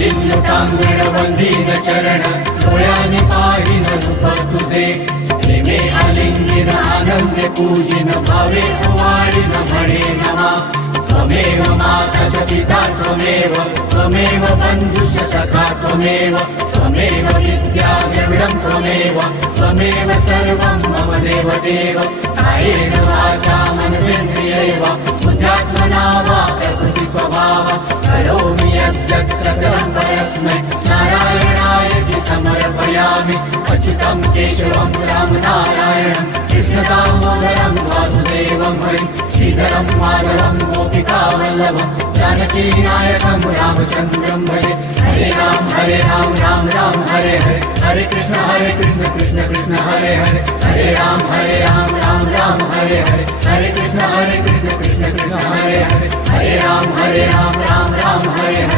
लोटांगण वंदीन चरण डोळ्याने पाहिन रूप तुझे प्रेमे आलिंगिन आनंदे पूजिन भावे ओवाळीन म्हणे नमा त्वमेव माता च पिता त्वमेव त्वमेव बन्धुश्च सखा त्वमेव त्वमेव विद्या द्रविडं त्वमेव त्वमेव सर्वं मम देव देव कायेन वाचा मनसेन्द्रियैव बुद्ध्यात्मना वा प्रकृति स्वभाव करोमि यद्यत् सकलं परस्मै नारायणायति समर्पयामि अच्युतं केशवं रामनारायणं कृष्णदामोदरं वासुदेवं हरिं श्रीधरं माधवं गोपिकावल्लभं जानकीनायकं रामचन्द्रं भजे हरे राम राम राम हरे हरे हरे कृष्ण कृष्ण कृष्ण हरे हरे हरे राम राम हरे हरे हरे कृष्ण कृष्ण कृष्ण हरे हरे हरे राम राम राम हरे हरे